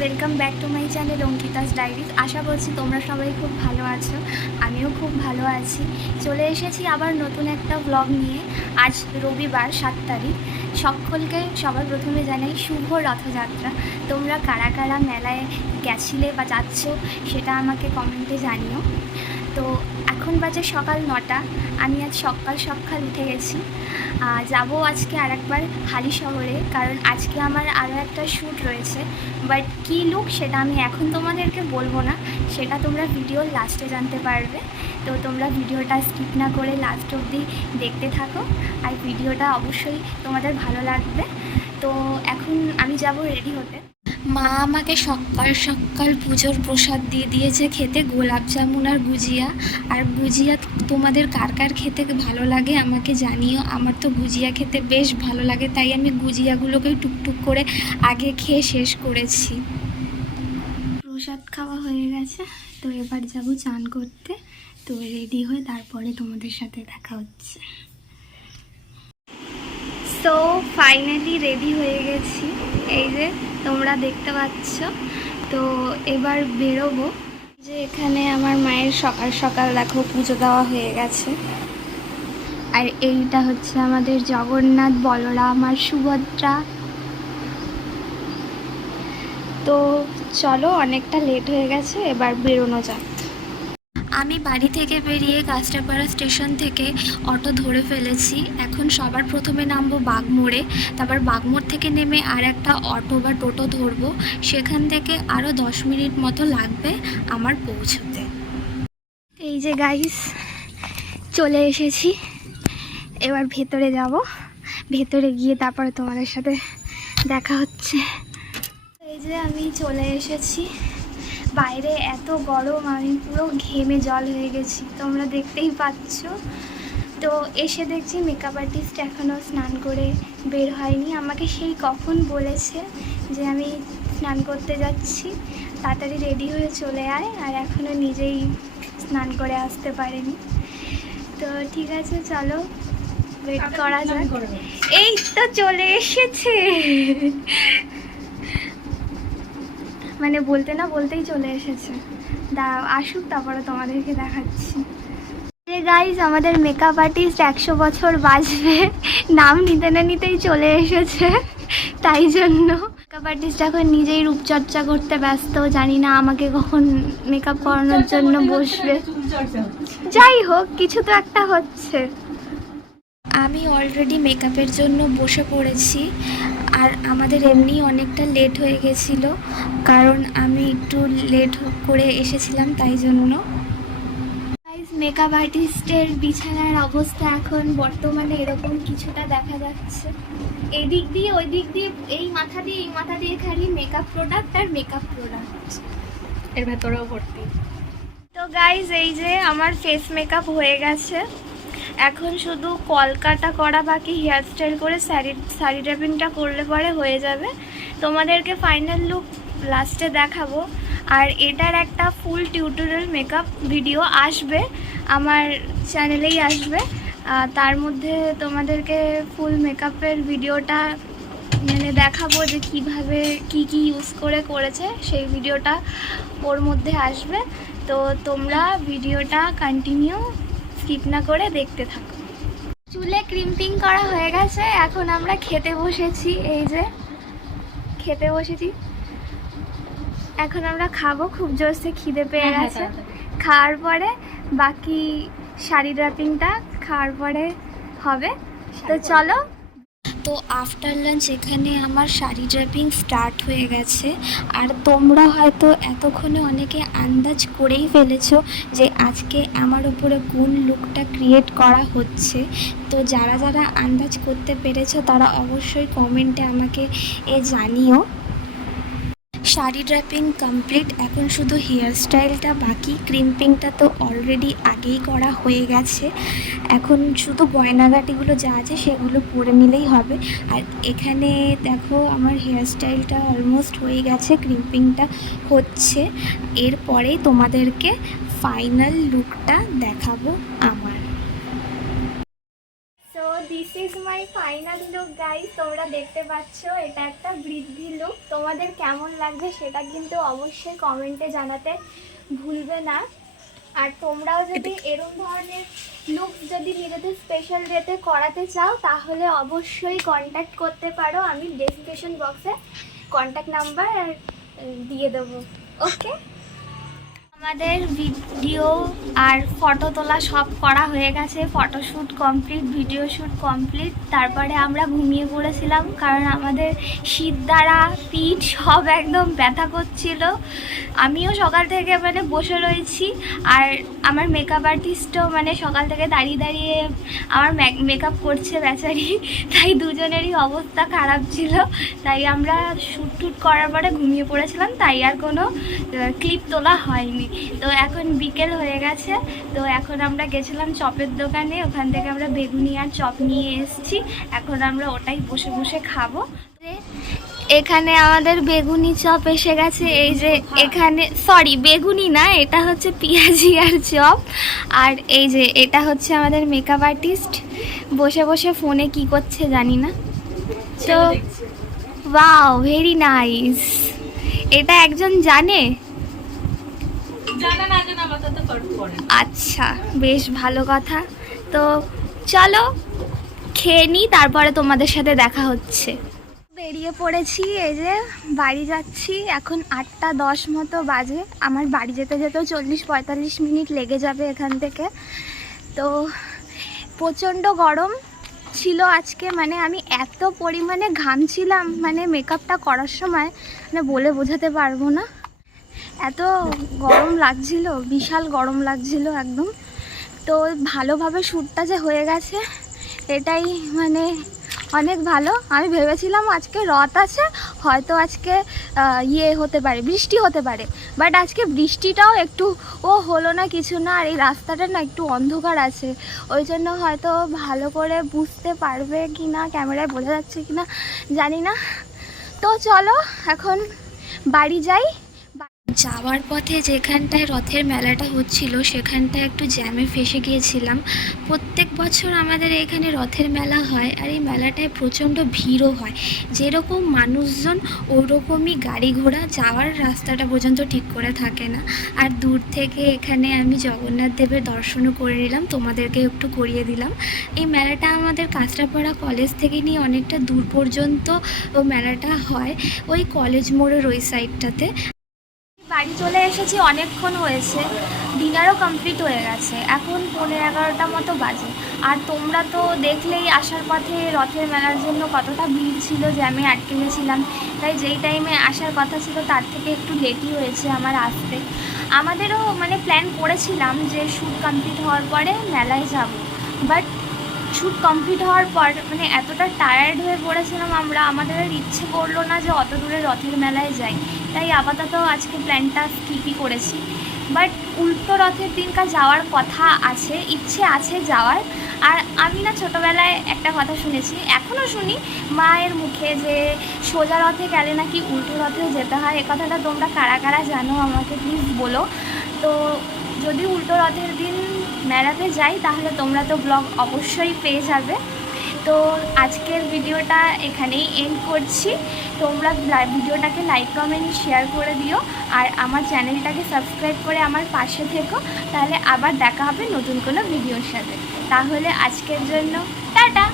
Welcome back to my channel Ankita's diaries. আশা করছি তোমরা সবাই খুব ভালো আছো, আমিও খুব ভালো আছি। চলে এসেছি আবার নতুন একটা ব্লগ নিয়ে। আজ রবিবার 7 তারিখ। সকলকে সবার প্রথমে জানাই শুভ রথযাত্রা। তোমরা কারা কারা মেলায় গেছিলে বা যাচ্ছ সেটা আমাকে কমেন্টে জানিও। তো এখন বাজে সকাল 9টা। আমি আজ সকাল উঠে গেছি। যাব আজকে আরেকবার হালি শহরে, কারণ আজকে আমার আরও একটা শ্যুট রয়েছে। বাট কী লুক সেটা আমি এখন তোমাদেরকে বলবো না, সেটা তোমরা ভিডিওর লাস্টে জানতে পারবে। তো তোমরা ভিডিওটা স্কিপ না করে লাস্ট অবধি দেখতে থাকো, আর ভিডিওটা অবশ্যই তোমাদের ভালো লাগবে। তো এখন আমি যাব রেডি হতে। মা আমাকে সকাল সকাল পুজোর প্রসাদ দিয়ে দিয়েছে খেতে, গোলাপ জামুন আর গুজিয়া। আর গুজিয়া তোমাদের কার কার খেতে ভালো লাগে আমাকে জানিও। আমার তো গুজিয়া খেতে বেশ ভালো লাগে, তাই আমি গুজিয়াগুলোকে টুকটুক করে আগে খেয়ে শেষ করেছি। প্রসাদ খাওয়া হয়ে গেছে, তো এবার যাব চান করতে। তো রেডি হয়ে তারপরে তোমাদের সাথে দেখা হচ্ছে। সো ফাইনালি রেডি হয়ে গেছি, এই যে তোমরা দেখতে পাচ্ছ। তো এবার বেরোবো। যে এখানে আমার মায়ের সকাল সকাল দেখো পুজো দেওয়া হয়ে গেছে। আর এইটা হচ্ছে আমাদের জগন্নাথ, বলরাম আর সুভদ্রা। তো চলো, অনেকটা লেট হয়ে গেছে, এবার বেরোনো যাক। আমি বাড়ি থেকে বেরিয়ে গাছটাপাড়া স্টেশন থেকে অটো ধরে ফেলেছি। এখন সবার প্রথমে নামবো বাগমোড়ে, তারপর বাগমোড় থেকে নেমে আর একটা অটো বা টোটো ধরবো। সেখান থেকে আরও 10 মিনিট মতো লাগবে আমার পৌঁছতে। এই যে গাইস, চলে এসেছি। এবার ভেতরে যাব, ভেতরে গিয়ে তারপরে তোমাদের সাথে দেখা হচ্ছে। এই যে আমি চলে এসেছি। বাইরে এত গরম, আমি পুরো ঘেমে জল হয়ে গেছি, তোমরা দেখতেই পাচ্ছ। তো এসে দেখছি মেকআপ আর্টিস্ট এখনও স্নান করে বের হয়নি। আমাকে সেই কখন বলেছে যে আমি স্নান করতে যাচ্ছি, তাড়াতাড়ি রেডি হয়ে চলে আয়, আর এখনও নিজেই স্নান করে আসতে পারেনি। তো ঠিক আছে, চলো ওয়েট করা যাক। এই তো চলে এসেছে, মানে বলতে না বলতেই চলে এসেছে। দাঁড়াও আসুক, তারপরে তোমাদেরকে দেখাচ্ছি। গাইজ, আমাদের মেকআপ আর্টিস্ট 100 বছর বাঁচবে, নাম নিতে না নিতেই চলে এসেছে। তাই জন্য মেকআপ আর্টিস্ট এখন নিজেই রূপচর্চা করতে ব্যস্ত। জানি না আমাকে কখন মেকআপ করানোর জন্য বসবে। যাই হোক, কিছু তো একটা হচ্ছে। আমি অলরেডি মেকআপের জন্য বসে পড়েছি। আর আমাদের এমনি অনেকটা লেট হয়ে গেছিলো, কারণ আমি একটু লেট করে এসেছিলাম, তাই জন্য। মেকআপ আর্টিস্টের বিছানার অবস্থা এখন বর্তমানে এরকম কিছুটা দেখা যাচ্ছে। এদিক দিয়ে ওই দিক দিয়ে, এই মাথা দিয়ে খালি মেকআপ প্রোডাক্ট আর মেকআপ প্রোডাক্ট, এর ভেতরেও ভর্তি। তো গাইজ, এই যে আমার ফেস মেকআপ হয়ে গেছে। এখন শুধু কলকাটা করা বাকি, হেয়ার স্টাইল করে শাড়ি ড্রাপিংটা করলে পরে হয়ে যাবে। তোমাদেরকে ফাইনাল লুক লাস্টে দেখাবো। আর এটার একটা ফুল টিউটোরিয়াল মেকআপ ভিডিও আসবে, আমার চ্যানেলেই আসবে। তার মধ্যে তোমাদেরকে ফুল মেকআপের ভিডিওটা মানে দেখাবো, যে কিভাবে কি ইউজ করে করেছে, সেই ভিডিওটা ওর মধ্যে আসবে। তো তোমরা ভিডিওটা কন্টিনিউ স্কিপ না করে দেখতে থাকো। চুলে ক্রিম্পিং করা হয়ে গেছে, এখন আমরা খেতে বসেছি। এই যে খেতে বসেছি, এখন আমরা খাবো। খুব জোরসে খিদে পেয়ে গেছে। খাওয়ার পরে বাকি শাড়ি ড্রাপিংটা খাওয়ার পরে হবে। তো চলো। তো আফটার লাঞ্চ এখানে আমার শাড়ি ড্রাপিং স্টার্ট হয়ে গেছে। আর তোমরা হয়তো এতক্ষণে অনেকে আন্দাজ করেই ফেলেছো যে আজকে আমার উপরে কোন লুকটা ক্রিয়েট করা হচ্ছে। তো যারা যারা আন্দাজ করতে পেরেছো তারা অবশ্যই কমেন্টে আমাকে জানিও। শাড়ি ড্রাপিং কমপ্লিট, এখন শুধু হেয়ার স্টাইলটা বাকি। ক্রিম্পিংটা তো অলরেডি আগেই করা হয়ে গেছে, এখন শুধু গয়নাগাটিগুলো যা আছে সেগুলো পরে নিলেই হবে। আর এখানে দেখো আমার হেয়ার স্টাইলটা অলমোস্ট হয়ে গেছে, ক্রিম্পিংটা হচ্ছে। এরপরেই তোমাদেরকে ফাইনাল লুকটা দেখাবো আমার। This is my final look guys, তোমরা দেখতে পাচ্ছ এটা একটা বৃদ্ধি লুক। তোমাদের কেমন লাগছে সেটা কিন্তু অবশ্যই কমেন্টে জানাতে ভুলবে না। আর তোমরাও যদি এরকম ধরনের লুক যদি নিজেদের স্পেশাল ডেতে করাতে চাও তাহলে অবশ্যই কন্ট্যাক্ট করতে পারো, আমি ডেসক্রিপশন বক্সে কন্ট্যাক্ট নাম্বার দিয়ে দেবো। ওকে, আমাদের ভিডিও আর ফটো তোলা সব করা হয়ে গেছে, photoshoot complete, video shoot complete. তারপরে আমরা ঘুমিয়ে পড়েছিলাম কারণ আমাদের শীত দ্বারা পিঠ সব একদম ব্যথা করছিল। আমিও সকাল থেকে মানে বসে রয়েছি, আর আমার মেকআপ আর্টিস্টও মানে সকাল থেকে দাঁড়িয়ে দাঁড়িয়ে আমার মেকআপ করছে বেচারি, তাই দুজনেরই অবস্থা খারাপ ছিল। তাই আমরা শ্যুট টুট করার পরে ঘুমিয়ে পড়েছিলাম, তাই আর কোনো ক্লিপ তোলা হয়নি। তো এখন বিকেল হয়ে গেছে, তো এখন আমরা গেছিলাম চপের দোকানে, ওখান থেকে আমরা বেগুনি আর চপ নিয়ে এসেছি। এখন আমরা ওটাই বসে বসে খাবো। এখানে আমাদের বেগুনি চপ এসে গেছে, এই যে এখানে সরি বেগুনি না, এটা হচ্ছে পেঁয়াজি আর চপ। আর এই যে এটা হচ্ছে আমাদের মেকআপ আর্টিস্ট বসে বসে ফোনে কি করছে জানি না। তো ওয়াও, ভেরি নাইস। এটা একজন জানে? আচ্ছা, বেশ ভালো কথা। তো চলো খেয়ে নিই, তারপরে তোমাদের সাথে দেখা হচ্ছে। বেরিয়ে পড়েছি, এই যে বাড়ি যাচ্ছি। এখন 8:10 মতো বাজে। আমার বাড়ি যেতে যেতেও 40-45 মিনিট লেগে যাবে এখান থেকে। তো প্রচণ্ড গরম ছিল আজকে, মানে আমি এত পরিমাণে ঘামছিলাম মানে মেকআপটা করার সময়, মানে বলে বোঝাতে পারবো না, এত গরম লাগছিল, বিশাল গরম লাগছিল একদম। তো ভালোভাবে শ্যুটটা যে হয়ে গেছে এটাই মানে অনেক ভালো। আমি ভেবেছিলাম আজকে রথ আছে, হয়তো আজকে হতে পারে, বৃষ্টি হতে পারে, বাট আজকে বৃষ্টিটাও একটু হলো না, কিছু না। আর এই রাস্তাটা না একটু অন্ধকার আছে, ওই জন্য হয়তো ভালো করে বুঝতে পারবে কি না, ক্যামেরায় বোঝা যাচ্ছে কি না জানি না। তো চলো এখন বাড়ি যাই। যাওয়ার পথে যেখানটায় রথের মেলাটা হচ্ছিল সেখানটায় একটু জ্যামে ফেসে গিয়েছিলাম। প্রত্যেক বছর আমাদের এখানে রথের মেলা হয়, আর এই মেলাটায় প্রচণ্ড ভিড়ও হয়। যেরকম মানুষজন ওরকমই গাড়ি ঘোড়া, যাওয়ার রাস্তাটা পর্যন্ত ঠিক করে থাকে না। আর দূর থেকে এখানে আমি জগন্নাথ দেবের দর্শনও করে নিলাম, তোমাদেরকে একটু করিয়ে দিলাম। এই মেলাটা আমাদের কাঁচরাপাড়া কলেজ থেকে নিয়ে অনেকটা দূর পর্যন্ত মেলাটা হয়, ওই কলেজ মোড়ের ওই সাইডটাতে। বাড়ি চলে এসেছি, অনেকক্ষণ হয়েছে, ডিনারও কমপ্লিট হয়ে গেছে, এখন 11:15 মতো বাজে। আর তোমরা তো দেখলেই আসার পথে রথের মেলার জন্য কতটা ভিড় ছিল, জ্যামে আটকে গেছিলাম। তাই যেই টাইমে আসার কথা ছিল তার থেকে একটু লেটই হয়েছে আমার আসতে। আমাদেরও মানে প্ল্যান করেছিলাম যে শ্যুট কমপ্লিট হওয়ার পরে মেলায় যাব, বাট শ্যুট কমপ্লিট হওয়ার পর মানে এতটা টায়ার্ড হয়ে পড়েছিলাম আমরা, আমাদের আর ইচ্ছে করলো না যে অত দূরে রথের মেলায় যাই। তাই আপাতত আজকে প্ল্যানটা স্কিপই করেছি। বাট উল্টো রথের দিনকার যাওয়ার কথা আছে, ইচ্ছে আছে যাওয়ার। আর আমি না ছোটোবেলায় একটা কথা শুনেছি, এখনও শুনি মায়ের মুখে, যে সোজা রথে গেলে নাকি উল্টো রথেও যেতে হয়। এ কথাটা তোমরা কারা কারা জানো আমাকে প্লিজ বলো। তো যদি উল্টো রথের দিন মেলাতে যাই তাহলে তোমরা তো ব্লগ অবশ্যই পেয়ে যাবে। তো আজকের ভিডিওটা এখানেই এন্ড করছি। তোমরা ভিডিওটাকে লাইক কমেন্ট শেয়ার করে দিও, আর আমার চ্যানেলটাকে সাবস্ক্রাইব করে আমার পাশে থেকো। তাহলে আবার দেখা হবে নতুন কোনো ভিডিওর সাথে। তাহলে আজকের জন্য টাটা।